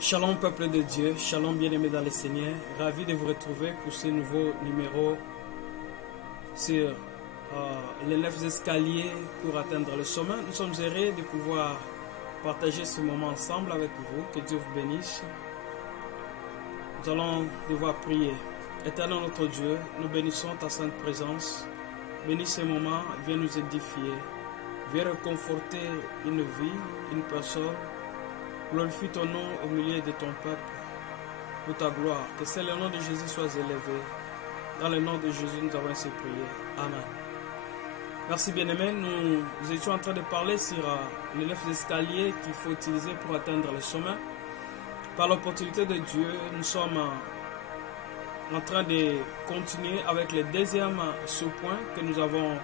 Shalom peuple de Dieu, shalom bien-aimés dans le Seigneur, ravi de vous retrouver pour ce nouveau numéro sur les 9 escaliers pour atteindre le sommet. Nous sommes heureux de pouvoir partager ce moment ensemble avec vous, que Dieu vous bénisse. Nous allons devoir prier. Éternel notre Dieu, nous bénissons ta sainte présence, bénis ce moment, viens nous édifier, viens réconforter une vie, une personne. Glorifie ton nom au milieu de ton peuple, pour ta gloire. Que c'est le nom de Jésus soit élevé. Dans le nom de Jésus, nous avons ainsi prié. Amen. Merci bien-aimés. Nous étions en train de parler sur les 9 escaliers qu'il faut utiliser pour atteindre le sommet. Par l'opportunité de Dieu, nous sommes en train de continuer avec le deuxième sous-point que nous avons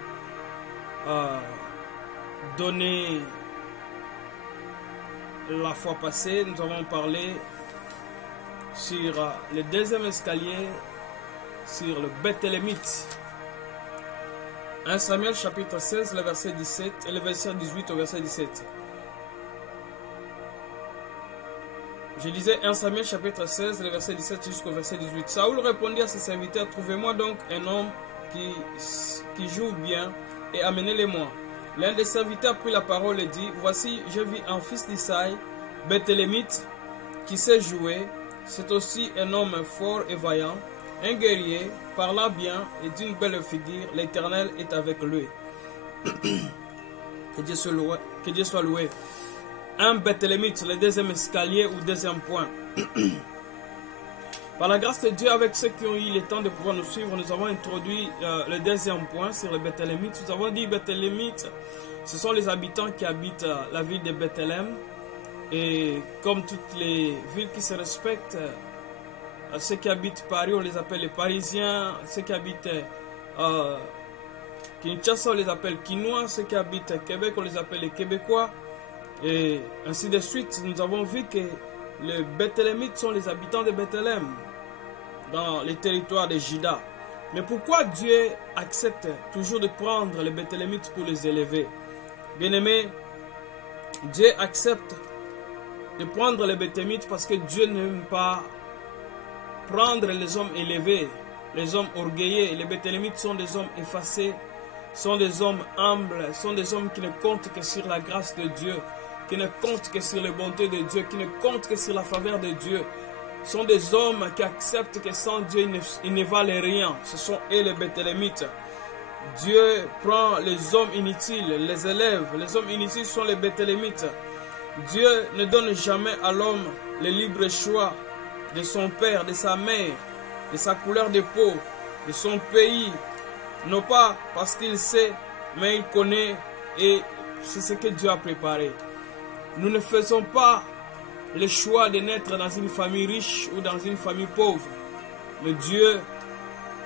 donné la fois passée. Nous avons parlé sur le deuxième escalier, sur le Bethélémite. 1 Samuel chapitre 16, le verset 17 et le verset 18 au verset 17. Je lisais 1 Samuel chapitre 16, le verset 17 jusqu'au verset 18. Saoul répondit à ses serviteurs: trouvez-moi donc un homme qui joue bien et amenez-le-moi. L'un des serviteurs prit la parole et dit: voici, j'ai vu un fils d'Isaïe, Bethélémite, qui sait jouer. C'est aussi un homme fort et vaillant, un guerrier, parlant bien et d'une belle figure. L'Éternel est avec lui. Que Dieu soit loué. Un Bethélémite, le deuxième escalier ou deuxième point. Par la grâce de Dieu, avec ceux qui ont eu le temps de pouvoir nous suivre, nous avons introduit le deuxième point sur le Bethélémite. Nous avons dit Bethélémite, ce sont les habitants qui habitent la ville de Bethléem. Et comme toutes les villes qui se respectent, ceux qui habitent Paris, on les appelle les Parisiens. Ceux qui habitent Kinshasa, on les appelle Kinois. Ceux qui habitent Québec, on les appelle les Québécois. Et ainsi de suite. Nous avons vu que les Bethélémites sont les habitants de Bethléem, dans les territoires de Juda. Mais pourquoi Dieu accepte toujours de prendre les Bethélémites pour les élever? Bien-aimés, Dieu accepte de prendre les Bethélémites parce que Dieu n'aime pas prendre les hommes élevés, les hommes orgueilleux. Les Bethélémites sont des hommes effacés, sont des hommes humbles, sont des hommes qui ne comptent que sur la grâce de Dieu, qui ne comptent que sur les bontés de Dieu, qui ne comptent que sur la faveur de Dieu. Ce sont des hommes qui acceptent que sans Dieu, ils ne valent rien. Ce sont eux les Bethélémites. Dieu prend les hommes inutiles, les élève. Les hommes inutiles sont les Bethélémites. Dieu ne donne jamais à l'homme le libre choix de son père, de sa mère, de sa couleur de peau, de son pays. Non pas parce qu'il sait, mais il connaît et c'est ce que Dieu a préparé. Nous ne faisons pas le choix de naître dans une famille riche ou dans une famille pauvre. Mais Dieu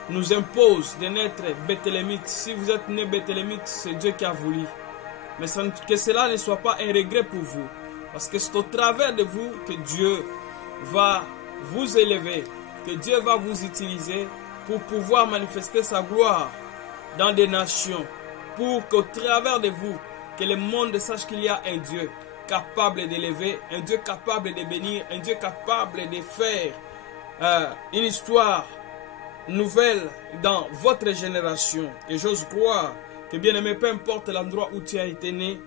nous impose de naître Bethélémite. Si vous êtes né Bethélémite, c'est Dieu qui a voulu. Mais que cela ne soit pas un regret pour vous. Parce que c'est au travers de vous que Dieu va vous élever, que Dieu va vous utiliser pour pouvoir manifester sa gloire dans des nations. Pour qu'au travers de vous, que le monde sache qu'il y a un Dieu capable d'élever, un Dieu capable de bénir, un Dieu capable de faire une histoire nouvelle dans votre génération. Et j'ose croire que, bien aimé, peu importe l'endroit où tu as été né,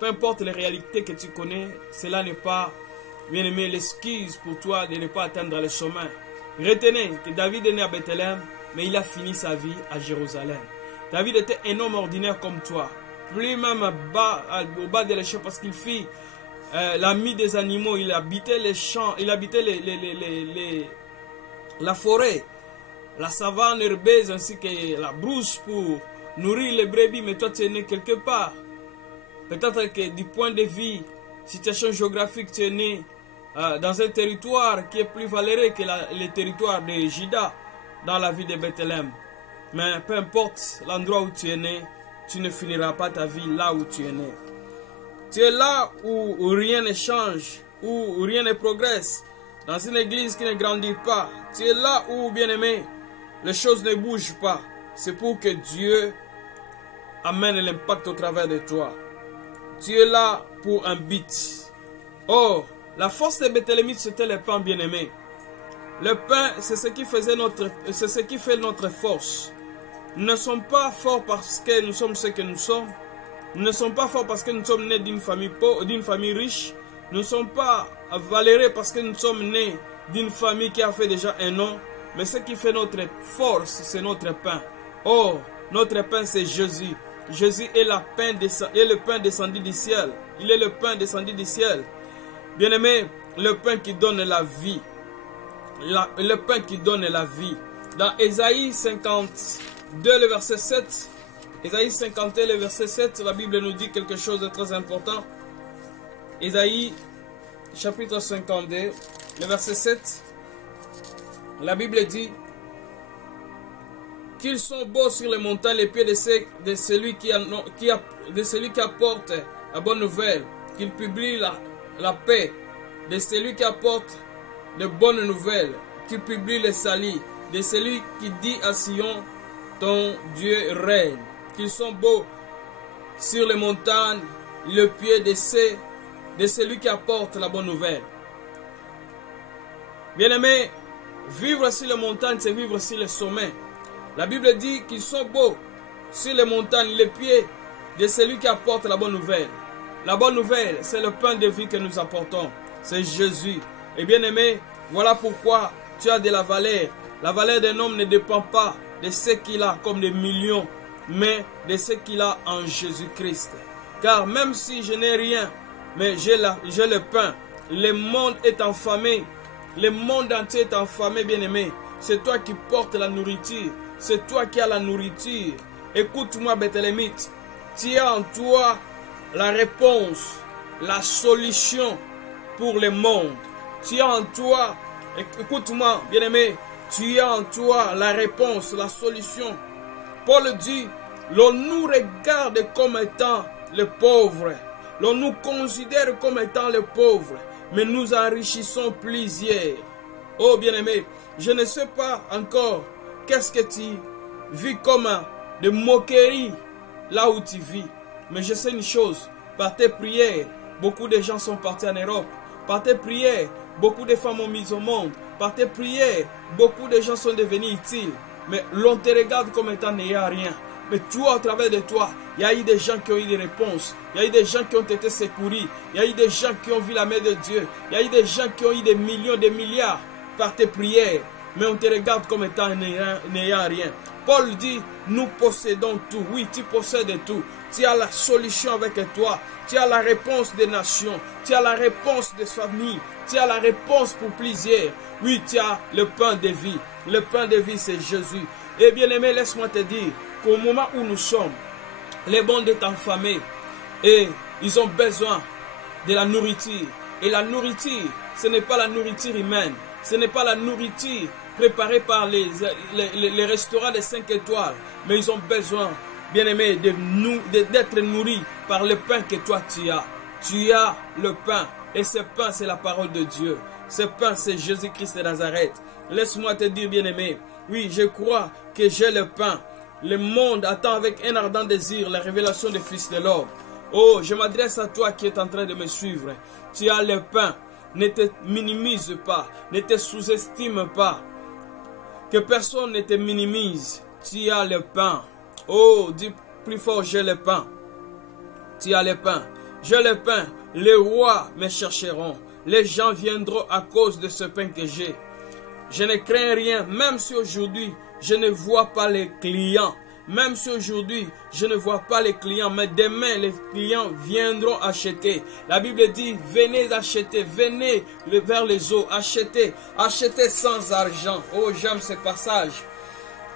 peu importe les réalités que tu connais, cela n'est pas, bien aimé, l'excuse pour toi de ne pas atteindre le chemin. Retenez que David est né à Bethléem, mais il a fini sa vie à Jérusalem. David était un homme ordinaire comme toi, plus même au bas de l'échelle, parce qu'il fit l'ami des animaux. Il habitait les champs, il habitait la forêt, la savane herbeuse ainsi que la brousse pour nourrir les brebis. Mais toi tu es né quelque part. Peut-être que du point de vue situation géographique, tu es né dans un territoire qui est plus valeureux que le territoire de Juda dans la ville de Bethléem. Mais peu importe l'endroit où tu es né, tu ne finiras pas ta vie là où tu es né. Tu es là où rien ne change, où rien ne progresse, dans une église qui ne grandit pas. Tu es là où, bien aimé, les choses ne bougent pas. C'est pour que Dieu amène l'impact au travers de toi. Tu es là pour un but. Or, La force des Bethlehemites, c'était le pain, bien-aimé. Le pain, c'est ce qui fait notre force. Nous ne sommes pas forts parce que nous sommes ce que nous sommes. Nous ne sommes pas forts parce que nous sommes nés d'une famille pauvre, d'une famille riche. Nous ne sommes pas valeureux parce que nous sommes nés d'une famille qui a fait déjà un nom. Mais ce qui fait notre force, c'est notre pain. Oh, notre pain, c'est Jésus. Jésus est le pain descendu du ciel. Il est le pain descendu du ciel. Bien-aimé, le pain qui donne la vie. Le pain qui donne la vie. Dans Ésaïe 52, le verset 7, Ésaïe 51, le verset 7, la Bible nous dit quelque chose de très important. Ésaïe, chapitre 52, le verset 7, la Bible dit qu'ils sont beaux sur les montagnes les pieds de celui qui apporte la bonne nouvelle, qu'il publie la paix, de celui qui apporte de bonnes nouvelles, qui publie le salut, de celui qui dit à Sion, ton Dieu règne. Qu'ils sont beaux sur les montagnes, le pied de celui qui apporte la bonne nouvelle. Bien-aimés, vivre sur les montagnes, c'est vivre sur les sommets. La Bible dit qu'ils sont beaux sur les montagnes, les pieds de celui qui apporte la bonne nouvelle. La bonne nouvelle, c'est le pain de vie que nous apportons. C'est Jésus. Et bien aimé, voilà pourquoi tu as de la valeur. La valeur d'un homme ne dépend pas de ce qu'il a comme des millions, mais de ce qu'il a en Jésus-Christ. Car même si je n'ai rien, mais j'ai le pain, le monde est affamé. Le monde entier est affamé, bien aimé. C'est toi qui portes la nourriture. C'est toi qui as la nourriture. Écoute-moi, Bethlehemite. Tu as en toi la réponse, la solution pour le monde. Tu as en toi, écoute-moi, bien-aimé, tu as en toi la réponse, la solution. Paul dit, l'on nous regarde comme étant les pauvres. L'on nous considère comme étant les pauvres, mais nous enrichissons plusieurs. Oh, bien-aimé, je ne sais pas encore qu'est-ce que tu vis comme de moquerie là où tu vis. Mais je sais une chose, par tes prières, beaucoup de gens sont partis en Europe. Par tes prières, beaucoup de femmes ont mis au monde. Par tes prières, beaucoup de gens sont devenus utiles. Mais l'on te regarde comme étant n'ayant rien. Mais toi, au travers de toi, il y a eu des gens qui ont eu des réponses. Il y a eu des gens qui ont été secourus. Il y a eu des gens qui ont vu la main de Dieu. Il y a eu des gens qui ont eu des millions, des milliards par tes prières. Mais on te regarde comme étant n'ayant rien. Paul dit, nous possédons tout. Oui, tu possèdes tout. Tu as la solution avec toi. Tu as la réponse des nations. Tu as la réponse des familles. Tu as la réponse pour plusieurs. Oui, tu as le pain de vie. Le pain de vie, c'est Jésus. Et bien aimé, laisse-moi te dire qu'au moment où nous sommes, les mondes sont affamés. Et ils ont besoin de la nourriture. Et la nourriture, ce n'est pas la nourriture humaine. Ce n'est pas la nourriture préparée par les restaurants de 5 étoiles. Mais ils ont besoin, bien aimé, d'être nourris par le pain que toi tu as. Tu as le pain. Et ce pain, c'est la parole de Dieu. Ce pain, c'est Jésus-Christ de Nazareth. Laisse-moi te dire, bien aimé, oui, je crois que j'ai le pain. Le monde attend avec un ardent désir la révélation du Fils de l'homme. Oh, je m'adresse à toi qui es en train de me suivre. Tu as le pain. Ne te minimise pas. Ne te sous-estime pas. Que personne ne te minimise. Tu as le pain. Oh, dis plus fort, j'ai le pain. Tu as le pain. J'ai le pain. Les rois me chercheront. Les gens viendront à cause de ce pain que j'ai. Je ne crains rien, même si aujourd'hui je ne vois pas les clients. Même si aujourd'hui je ne vois pas les clients, mais demain les clients viendront acheter. La Bible dit, venez acheter, venez vers les eaux, achetez, achetez sans argent. Oh, j'aime ce passage.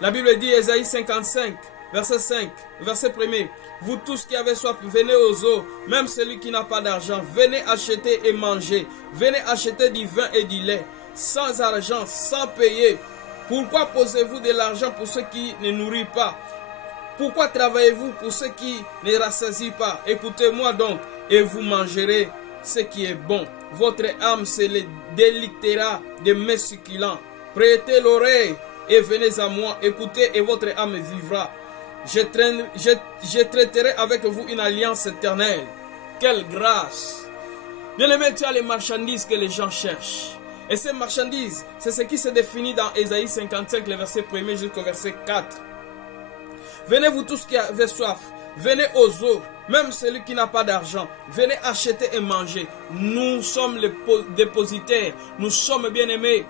La Bible dit, Ésaïe 55, verset 5, verset 1er. Vous tous qui avez soif, venez aux eaux, même celui qui n'a pas d'argent, venez acheter et manger. Venez acheter du vin et du lait, sans argent, sans payer. Pourquoi posez-vous de l'argent pour ceux qui ne nourrissent pas? Pourquoi travaillez-vous pour ceux qui ne rassasient pas? Écoutez-moi donc, et vous mangerez ce qui est bon. Votre âme se délectera de mets succulents. Prêtez l'oreille et venez à moi. Écoutez et votre âme vivra. Je traiterai avec vous une alliance éternelle. Quelle grâce! Bien-aimé, tu as les marchandises que les gens cherchent. Et ces marchandises, c'est ce qui se définit dans Ésaïe 55, le verset 1er jusqu'au verset 4. Venez vous tous qui avez soif, venez aux eaux, même celui qui n'a pas d'argent, venez acheter et manger. Nous sommes les dépositaires, nous sommes bien-aimés,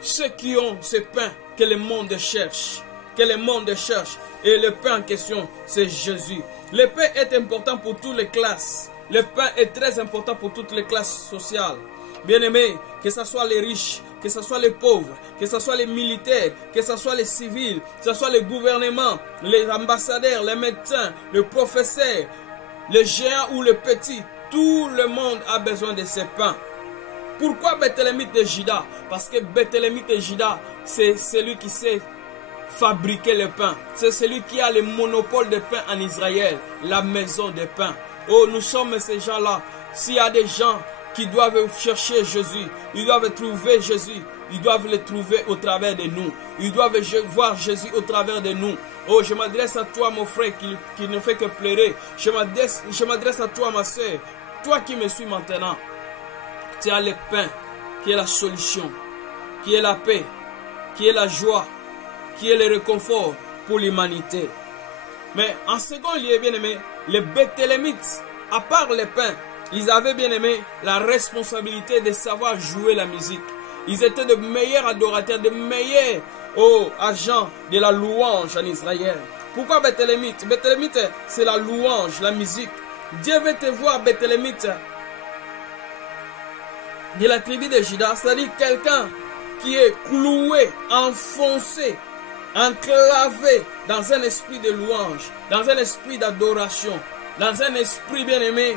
ceux qui ont ce pain que le monde cherche. Que le monde cherche. Et le pain en question, c'est Jésus. Le pain est important pour toutes les classes. Le pain est très important pour toutes les classes sociales. Bien-aimés, que ce soit les riches, que ce soit les pauvres, que ce soit les militaires, que ce soit les civils, que ce soit les gouvernements, les ambassadeurs, les médecins, les professeurs, les géants ou les petits, tout le monde a besoin de ce pain. Pourquoi Béthélémite de Juda? Parce que Béthélémite de Juda, c'est celui qui sait fabriquer le pain. C'est celui qui a le monopole de pain en Israël, la maison de pain. Oh, nous sommes ces gens-là. S'il y a des gens qui doivent chercher Jésus, ils doivent trouver Jésus, ils doivent le trouver au travers de nous. Ils doivent voir Jésus au travers de nous. Oh, je m'adresse à toi, mon frère, qui ne fait que pleurer. Je m'adresse à toi, ma soeur, toi qui me suis maintenant. Tu as le pain, qui est la solution, qui est la paix, qui est la joie, qui est le réconfort pour l'humanité. Mais en second lieu, bien aimé, les Béthélémites, à part le pain, ils avaient bien aimé la responsabilité de savoir jouer la musique. Ils étaient de meilleurs adorateurs, de meilleurs agents de la louange en Israël. Pourquoi Béthélémite? Béthélémite, c'est la louange, la musique. Dieu veut te voir, Béthélémite, de la tribu de Juda, c'est-à-dire quelqu'un qui est cloué, enfoncé, enclavé dans un esprit de louange, dans un esprit d'adoration, dans un esprit bien-aimé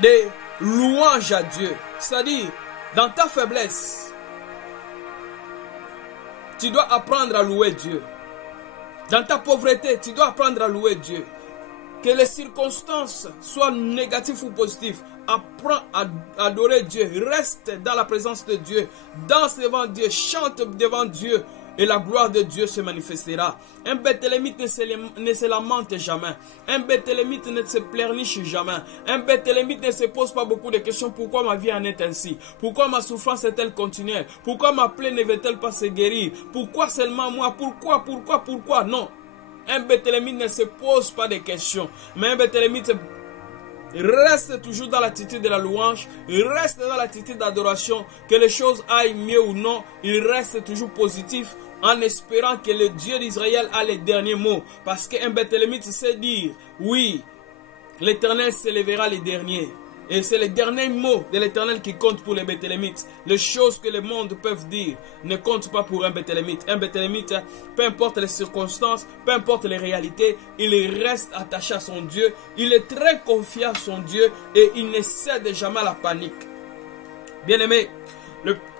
de louange à Dieu. C'est-à-dire, dans ta faiblesse, tu dois apprendre à louer Dieu. Dans ta pauvreté, tu dois apprendre à louer Dieu. Que les circonstances soient négatives ou positives, apprends à adorer Dieu. Reste dans la présence de Dieu. Danse devant Dieu. Chante devant Dieu. Et la gloire de Dieu se manifestera. Un Béthélémite ne se lamente jamais. Un Béthélémite ne se pleurniche jamais. Un Béthélémite ne se pose pas beaucoup de questions. Pourquoi ma vie en est ainsi? Pourquoi ma souffrance est-elle continuelle? Pourquoi ma plaie ne veut-elle pas se guérir? Pourquoi seulement moi? Pourquoi? Non. Un Béthélémite ne se pose pas de questions. Mais un Béthélémite reste toujours dans l'attitude de la louange, il reste dans l'attitude d'adoration, que les choses aillent mieux ou non, il reste toujours positif en espérant que le Dieu d'Israël a les derniers mots. Parce qu'un Béthélémite sait dire, oui, l'Éternel s'élèvera les derniers. Et c'est les derniers mots de l'Éternel qui comptent pour les Béthélémites. Les choses que le monde peut dire ne comptent pas pour un Béthélémite. Un Béthélémite, peu importe les circonstances, peu importe les réalités, il reste attaché à son Dieu. Il est très confiant à son Dieu et il ne cède jamais à la panique. Bien-aimé,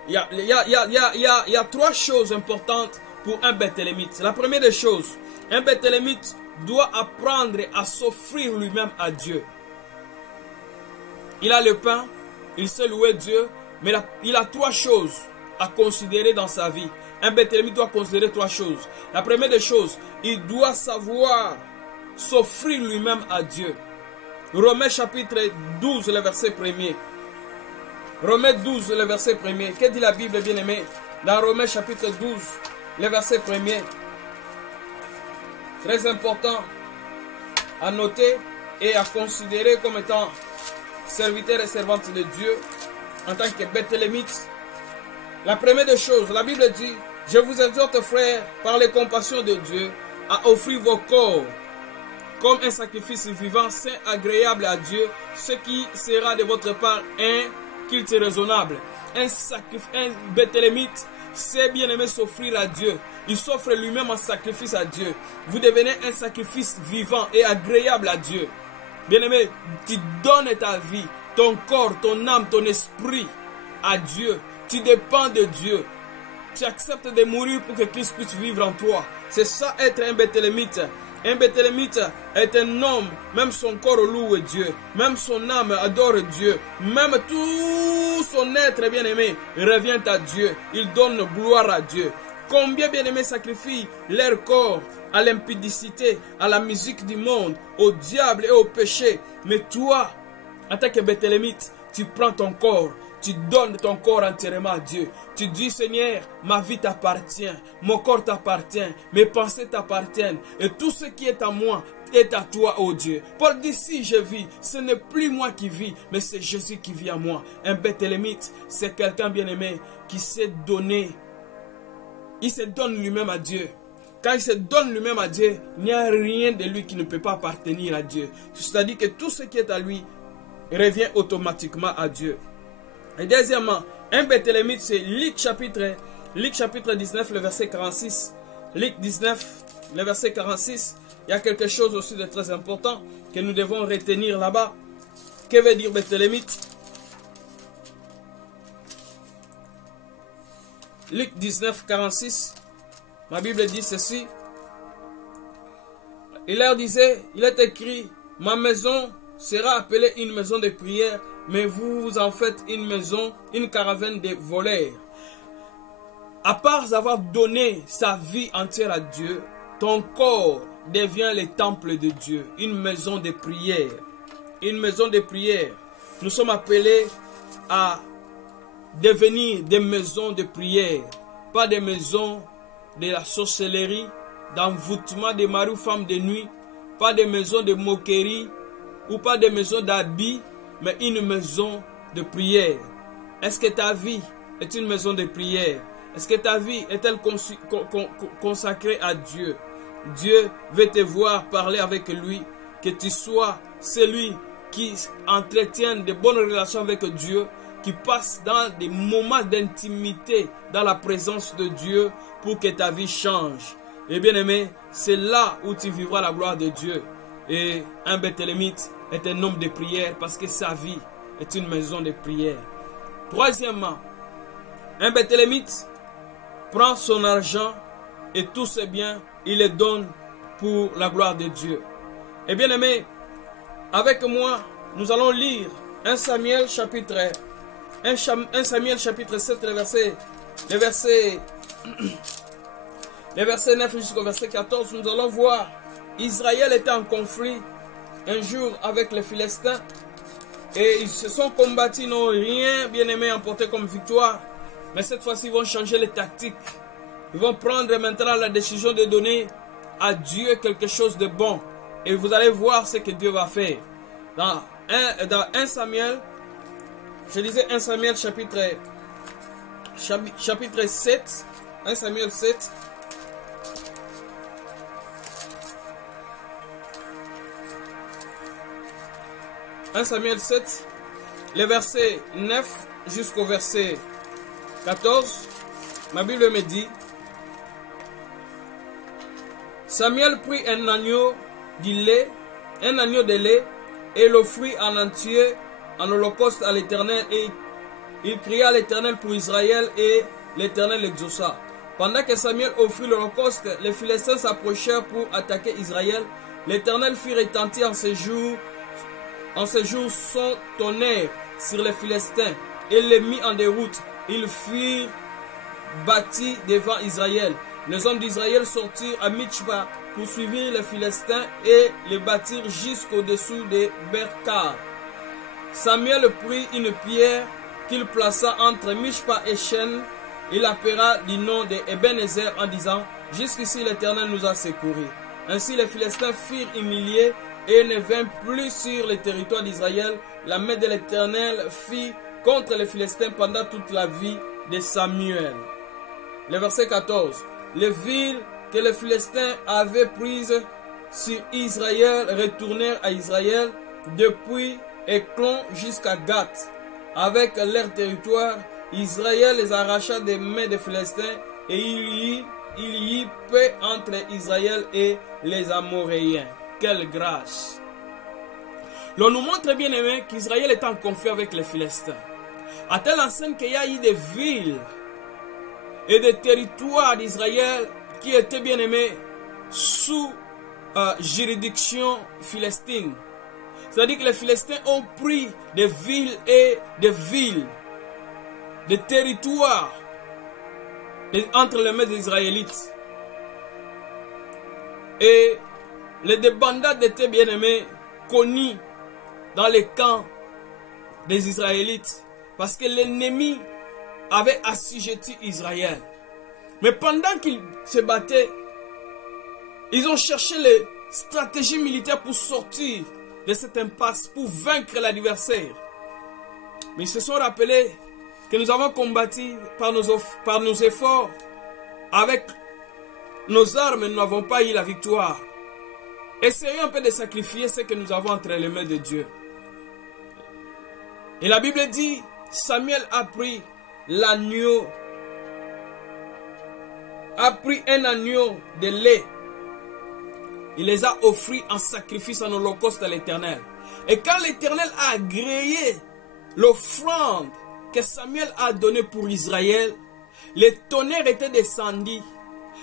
il y a trois choses importantes pour un Béthélémite. La première des choses, un Béthélémite doit apprendre à s'offrir lui-même à Dieu. Il a le pain, il sait louer Dieu, mais il a trois choses à considérer dans sa vie. Un Béthélémite doit considérer trois choses. La première des choses, il doit savoir s'offrir lui-même à Dieu. Romains chapitre 12, le verset 1er. Romains 12, le verset 1er. Que dit la Bible, bien-aimé? Dans Romains chapitre 12, le verset 1er. Très important à noter et à considérer comme étant serviteur et servante de Dieu en tant que Béthélémite. La première des choses, la Bible dit, je vous exhorte, frères, par les compassions de Dieu, à offrir vos corps comme un sacrifice vivant, saint, agréable à Dieu, ce qui sera de votre part un culte raisonnable. Un Béthélémite sait bien aimer s'offrir à Dieu. Il s'offre lui-même en sacrifice à Dieu. Vous devenez un sacrifice vivant et agréable à Dieu. Bien-aimé, tu donnes ta vie, ton corps, ton âme, ton esprit à Dieu. Tu dépends de Dieu. Tu acceptes de mourir pour que Christ puisse vivre en toi. C'est ça être un Béthélémite. Un Béthélémite est un homme, même son corps loue Dieu, même son âme adore Dieu, même tout son être bien-aimé revient à Dieu. Il donne gloire à Dieu. Combien bien-aimés sacrifient leur corps à l'impudicité, à la musique du monde, au diable et au péché. Mais toi, En tant que Bethlehemite, tu prends ton corps, tu donnes ton corps entièrement à Dieu. Tu dis, Seigneur, ma vie t'appartient, mon corps t'appartient, mes pensées t'appartiennent, et tout ce qui est à moi est à toi, ô Dieu. Paul dit, si je vis, ce n'est plus moi qui vis, mais c'est Jésus qui vit en moi. Un Bethlehemite, c'est quelqu'un bien-aimé qui s'est donné. Il se donne lui-même à Dieu. Quand il se donne lui-même à Dieu, il n'y a rien de lui qui ne peut pas appartenir à Dieu. C'est-à-dire que tout ce qui est à lui revient automatiquement à Dieu. Et deuxièmement, un Bethlehemite, c'est Luc chapitre 19, le verset 46. Luc 19, le verset 46. Il y a quelque chose aussi de très important que nous devons retenir là-bas. Que veut dire Bethlehemite? Luc 19, 46. Ma Bible dit ceci. Il leur disait, il est écrit, ma maison sera appelée une maison de prière, mais vous en faites une maison, une caravane de voleurs. À part avoir donné sa vie entière à Dieu, ton corps devient le temple de Dieu, une maison de prière. Une maison de prière. Nous sommes appelés à devenir des maisons de prière, pas des maisons de la sorcellerie, d'envoûtement des maris ou femmes de nuit, pas des maisons de moquerie ou pas des maisons d'habits, mais une maison de prière. Est-ce que ta vie est une maison de prière? Est-ce que ta vie est-elle consacrée à Dieu? Dieu veut te voir parler avec lui, que tu sois celui qui entretient de bonnes relations avec Dieu, qui passe dans des moments d'intimité dans la présence de Dieu pour que ta vie change. Et bien aimé, c'est là où tu vivras la gloire de Dieu. Et un Bethlehemite est un homme de prière parce que sa vie est une maison de prière. Troisièmement, un Bethlehemite prend son argent et tous ses biens, il les donne pour la gloire de Dieu. Et bien aimé, avec moi, nous allons lire 1 Samuel chapitre 7, le verset 9 jusqu'au verset 14. Nous allons voir, Israël était en conflit un jour avec les Philistins et ils se sont combattus, n'ont rien bien aimé emporté comme victoire, mais cette fois-ci ils vont changer les tactiques. Ils vont prendre maintenant la décision de donner à Dieu quelque chose de bon. Et vous allez voir ce que Dieu va faire. Dans 1 Samuel, je disais 1 Samuel chapitre 7. 1 Samuel 7. Samuel 7, le verset 9 jusqu'au verset 14. Ma Bible me dit, Samuel prit un agneau de lait, et l'offrit en entier en holocauste à l'Éternel, et il cria à l'Éternel pour Israël, et l'Éternel l'exauça. Pendant que Samuel offrit l'holocauste, les Philistins s'approchèrent pour attaquer Israël. L'Éternel fit retentir en ce jour son tonnerre sur les Philistins et les mit en déroute. Ils furent bâtis devant Israël. Les hommes d'Israël sortirent à Mitzpah pour suivre les Philistins et les bâtirent jusqu'au-dessous de Berkar. Samuel prit une pierre qu'il plaça entre Mitzpah et Shen. Il l'appela du nom de Ebenezer en disant, jusqu'ici l'Éternel nous a secourus. Ainsi les Philistins furent humiliés et ne vinrent plus sur le territoire d'Israël. La main de l'Éternel fit contre les Philistins pendant toute la vie de Samuel. Le verset 14. Les villes que les Philistins avaient prises sur Israël retournèrent à Israël depuis Éclon jusqu'à Gath. Avec leur territoire, Israël les arracha des mains des Philistins et il y eut paix entre Israël et les Amoréens. Quelle grâce! L'on nous montre bien aimé qu'Israël est en conflit avec les Philistins. À telle enseigne qu'il y a eu des villes et des territoires d'Israël qui étaient bien aimés sous juridiction philistine. C'est-à-dire que les Philistins ont pris des villes, des territoires entre les mains des Israélites. Et les débandades étaient bien aimés, connus dans les camps des Israélites. Parce que l'ennemi avait assujetti Israël. Mais pendant qu'ils se battaient, ils ont cherché les stratégies militaires pour sortir de cette impasse, pour vaincre l'adversaire. Mais ils se sont rappelés que nous avons combattu par nos efforts. Avec nos armes, nous n'avons pas eu la victoire. Essayons un peu de sacrifier ce que nous avons entre les mains de Dieu. Et la Bible dit, Samuel a pris l'agneau, a pris un agneau de lait. Il les a offris en sacrifice, en holocauste à l'Éternel. Et quand l'Éternel a agréé l'offrande que Samuel a donnée pour Israël, le tonnerre était descendu.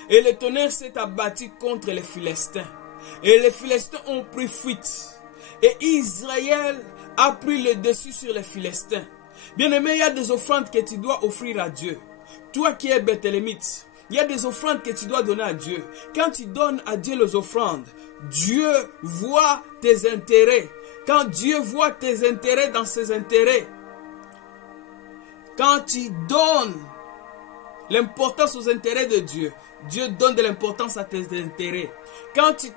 Et le tonnerre s'est abattu contre les Philistins. Et les Philistins ont pris fuite. Et Israël a pris le dessus sur les Philistins. Bien-aimé, il y a des offrandes que tu dois offrir à Dieu. Toi qui es Bethlémite, il y a des offrandes que tu dois donner à Dieu. Quand tu donnes à Dieu les offrandes, Dieu voit tes intérêts. Quand Dieu voit tes intérêts dans ses intérêts, quand tu donnes l'importance aux intérêts de Dieu, Dieu donne de l'importance à tes intérêts. Quand tu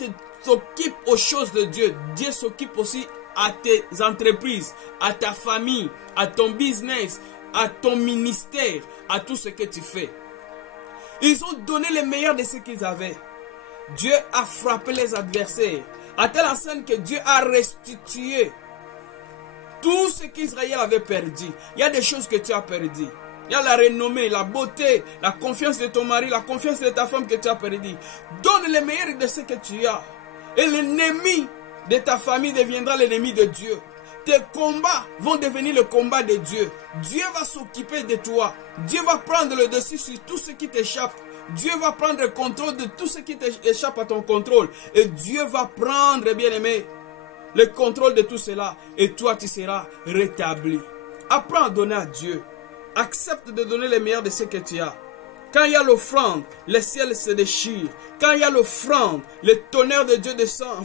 t'occupes aux choses de Dieu, Dieu s'occupe aussi à tes entreprises, à ta famille, à ton business, à ton ministère, à tout ce que tu fais. Ils ont donné le meilleur de ce qu'ils avaient. Dieu a frappé les adversaires, à telle enseigne que Dieu a restitué tout ce qu'Israël avait perdu. Il y a des choses que tu as perdues. Il y a la renommée, la beauté, la confiance de ton mari, la confiance de ta femme que tu as perdu. Donne le meilleur de ce que tu as. Et l'ennemi de ta famille deviendra l'ennemi de Dieu. Tes combats vont devenir le combat de Dieu. Dieu va s'occuper de toi. Dieu va prendre le dessus sur tout ce qui t'échappe. Dieu va prendre le contrôle de tout ce qui t'échappe à ton contrôle. Et Dieu va prendre, bien-aimé, le contrôle de tout cela. Et toi, tu seras rétabli. Apprends à donner à Dieu. Accepte de donner le meilleur de ce que tu as. Quand il y a l'offrande, le ciel se déchire. Quand il y a l'offrande, le tonnerre de Dieu descend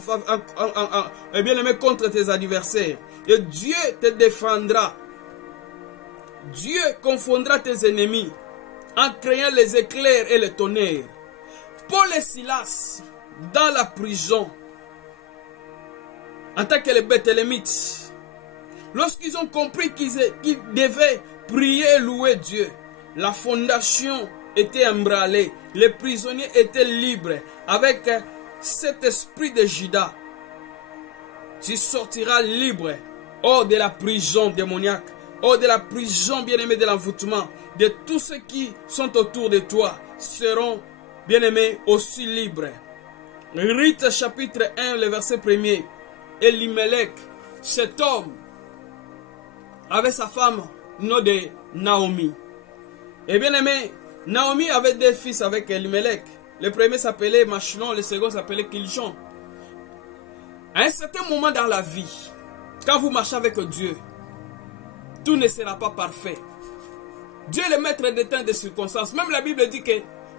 bien-aimé contre tes adversaires. Et Dieu te défendra. Dieu confondra tes ennemis en créant les éclairs et les tonnerres. Paul et Silas, dans la prison, en tant que les Bethlémites, lorsqu'ils ont compris qu'ils devaient prier et louer Dieu, la fondation était emballée, les prisonniers étaient libres avec cet esprit de Judas. Tu sortiras libre hors de la prison démoniaque, hors de la prison bien-aimée de l'envoûtement. De tous ceux qui sont autour de toi seront bien-aimés aussi libres. Ruth chapitre 1, le verset 1er. Elimelech, cet homme, avait sa femme, nom de Naomi. Et bien aimé, Naomi avait deux fils avec Elimelech. Le premier s'appelait Machlon, le second s'appelait Kiljon. À un certain moment dans la vie, quand vous marchez avec Dieu, tout ne sera pas parfait. Dieu est le maître des temps et des circonstances. Même la Bible dit que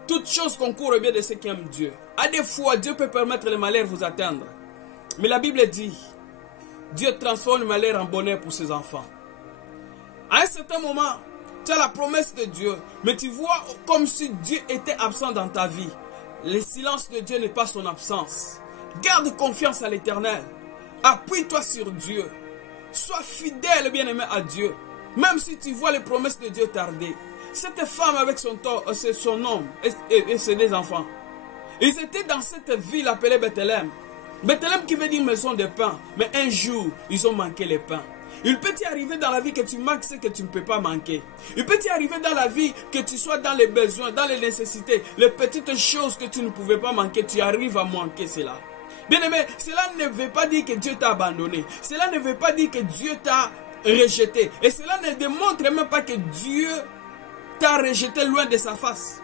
toute chose concourt au bien de ceux qui aiment Dieu. À des fois, Dieu peut permettre le malheur vous atteindre. Mais la Bible dit, Dieu transforme le malheur en bonheur pour ses enfants. À un certain moment, tu as la promesse de Dieu, mais tu vois comme si Dieu était absent dans ta vie. Le silence de Dieu n'est pas son absence. Garde confiance à l'Éternel. Appuie-toi sur Dieu. Sois fidèle, bien-aimé, à Dieu. Même si tu vois les promesses de Dieu tarder. Cette femme avec son homme et ses deux enfants, ils étaient dans cette ville appelée Bethléem. Bethléem qui veut dire maison de pain. Mais un jour, ils ont manqué le pain. Il peut y arriver dans la vie que tu manques ce que tu ne peux pas manquer. Il peut y arriver dans la vie que tu sois dans les besoins, dans les nécessités, les petites choses que tu ne pouvais pas manquer, tu arrives à manquer cela. Bien aimé, cela ne veut pas dire que Dieu t'a abandonné. Cela ne veut pas dire que Dieu t'a rejeté. Et cela ne démontre même pas que Dieu t'a rejeté loin de sa face.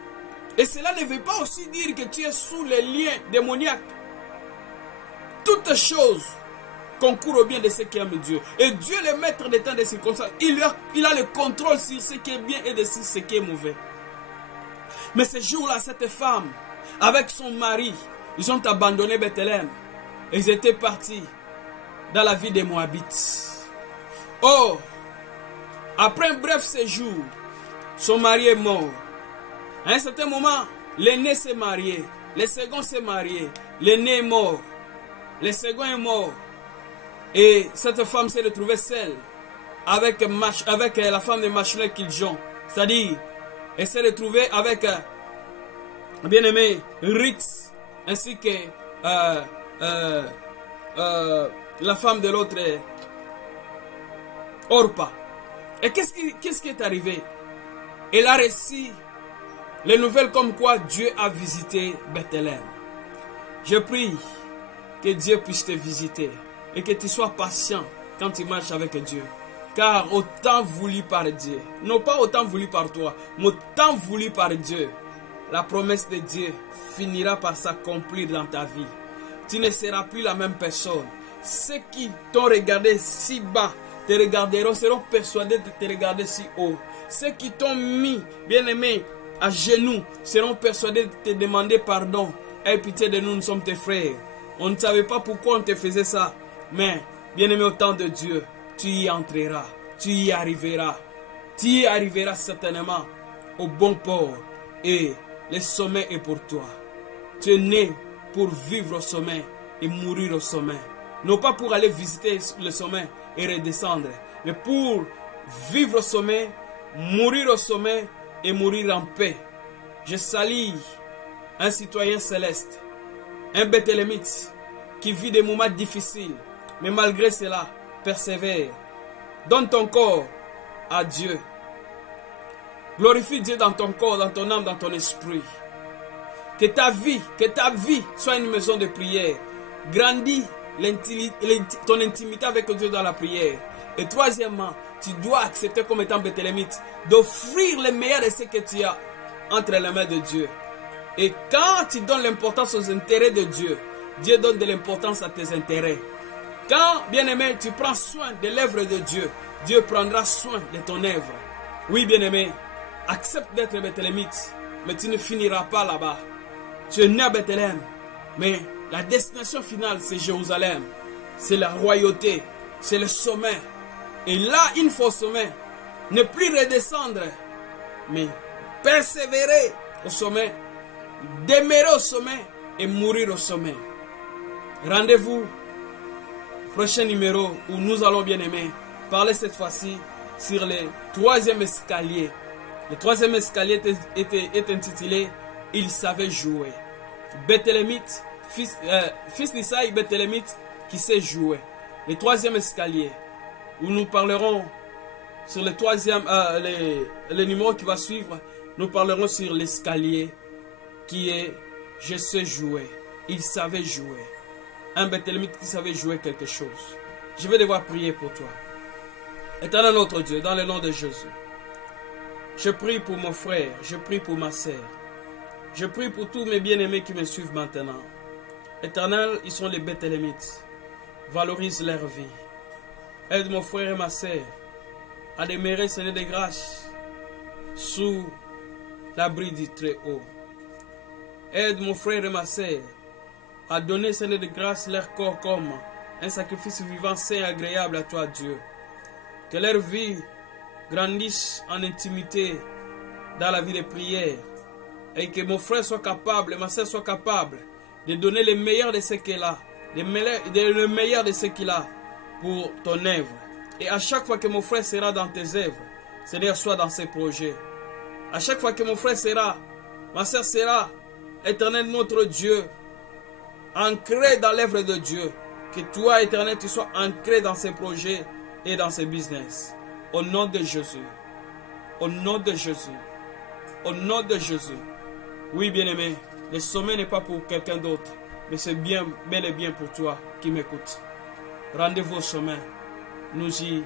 Et cela ne veut pas aussi dire que tu es sous les liens démoniaques. Toutes choses concourent au bien de ceux qui aiment Dieu. Et Dieu, le maître des temps et des circonstances, il a le contrôle sur ce qui est bien et sur ce qui est mauvais. Mais ce jour-là, cette femme, avec son mari, ils ont abandonné Bethléem. Ils étaient partis dans la ville des Moabites. Oh, Après un bref séjour, son mari est mort. À un certain moment, l'aîné s'est marié. Le second s'est marié. L'aîné est mort. Le second est mort. Et cette femme s'est retrouvée seule avec la femme de Machelin qu'ils ont. C'est-à-dire, elle s'est retrouvée avec bien-aimé Ritz ainsi que la femme de l'autre Orpa. Et qu'est-ce qui est arrivé? Elle a reçu les nouvelles comme quoi Dieu a visité Bethléem. Je prie que Dieu puisse te visiter et que tu sois patient quand tu marches avec Dieu. Car autant voulu par Dieu, non pas autant voulu par toi, mais autant voulu par Dieu, la promesse de Dieu finira par s'accomplir dans ta vie. Tu ne seras plus la même personne. Ceux qui t'ont regardé si bas te regarderont, seront persuadés de te regarder si haut. Ceux qui t'ont mis, bien-aimé, à genoux, seront persuadés de te demander pardon. Aie pitié de nous, nous sommes tes frères. On ne savait pas pourquoi on te faisait ça. Mais, bien-aimé, au temps de Dieu, tu y entreras, tu y arriveras. Tu y arriveras certainement au bon port. Et le sommet est pour toi. Tu es né pour vivre au sommet et mourir au sommet. Non pas pour aller visiter le sommet et redescendre, mais pour vivre au sommet, mourir au sommet et mourir en paix. Je salue un citoyen céleste, un Bethlehemite qui vit des moments difficiles, mais malgré cela, persévère. Donne ton corps à Dieu. Glorifie Dieu dans ton corps, dans ton âme, dans ton esprit. Que ta vie soit une maison de prière. Grandis ton intimité avec Dieu dans la prière. Et troisièmement, tu dois accepter comme étant Bethlehemite d'offrir le meilleur de ce que tu as entre les mains de Dieu. Et quand tu donnes l'importance aux intérêts de Dieu, Dieu donne de l'importance à tes intérêts. Quand, bien-aimé, tu prends soin de l'œuvre de Dieu, Dieu prendra soin de ton œuvre. Oui, bien-aimé, accepte d'être Bethlehemite, mais tu ne finiras pas là-bas. Tu es né à Bethléem, mais la destination finale, c'est Jérusalem. C'est la royauté, c'est le sommet. Et là, une fois au sommet, ne plus redescendre, mais persévérer au sommet, demeurer au sommet et mourir au sommet. Rendez-vous prochain numéro où nous allons, bien aimer, parler cette fois-ci sur le troisième escalier. Le troisième escalier est intitulé « Il savait jouer ». Bethlehemite, fils d'Isaïe, Bethlehemite qui sait jouer. Le troisième escalier où nous parlerons sur le troisième, le numéro qui va suivre, nous parlerons sur l'escalier qui est « Je sais jouer ». Il savait jouer. Un Bethlehemite qui savait jouer quelque chose. Je vais devoir prier pour toi. Éternel notre Dieu, dans le nom de Jésus, je prie pour mon frère, je prie pour ma sœur. Je prie pour tous mes bien-aimés qui me suivent maintenant. Éternel, ils sont les Bethlehemites. Valorise leur vie. Aide mon frère et ma sœur à demeurer, Seigneur de grâce, sous l'abri du Très-Haut. Aide mon frère et ma sœur à donner, Seigneur de grâce, leur corps comme un sacrifice vivant, saint et agréable à toi, Dieu. Que leur vie grandisse en intimité dans la vie de prière. Et que mon frère soit capable, ma sœur soit capable de donner le meilleur de ce qu'il a. Le meilleur de ce qu'il a pour ton œuvre. Et à chaque fois que mon frère sera dans tes œuvres, Seigneur, soit dans ses projets. À chaque fois que mon frère sera, ma sœur sera, Éternel notre Dieu, ancré dans l'œuvre de Dieu. Que toi, Éternel, tu sois ancré dans ses projets et dans ses business. Au nom de Jésus. Au nom de Jésus. Au nom de Jésus. Oui, bien-aimé, le sommet n'est pas pour quelqu'un d'autre, mais c'est bien, bel et bien pour toi qui m'écoutes. Rendez-vous au sommet. Nous y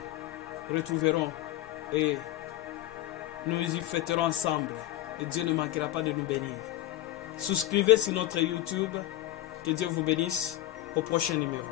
retrouverons et nous y fêterons ensemble. Et Dieu ne manquera pas de nous bénir. Souscrivez sur notre YouTube. Que Dieu vous bénisse. Au prochain numéro.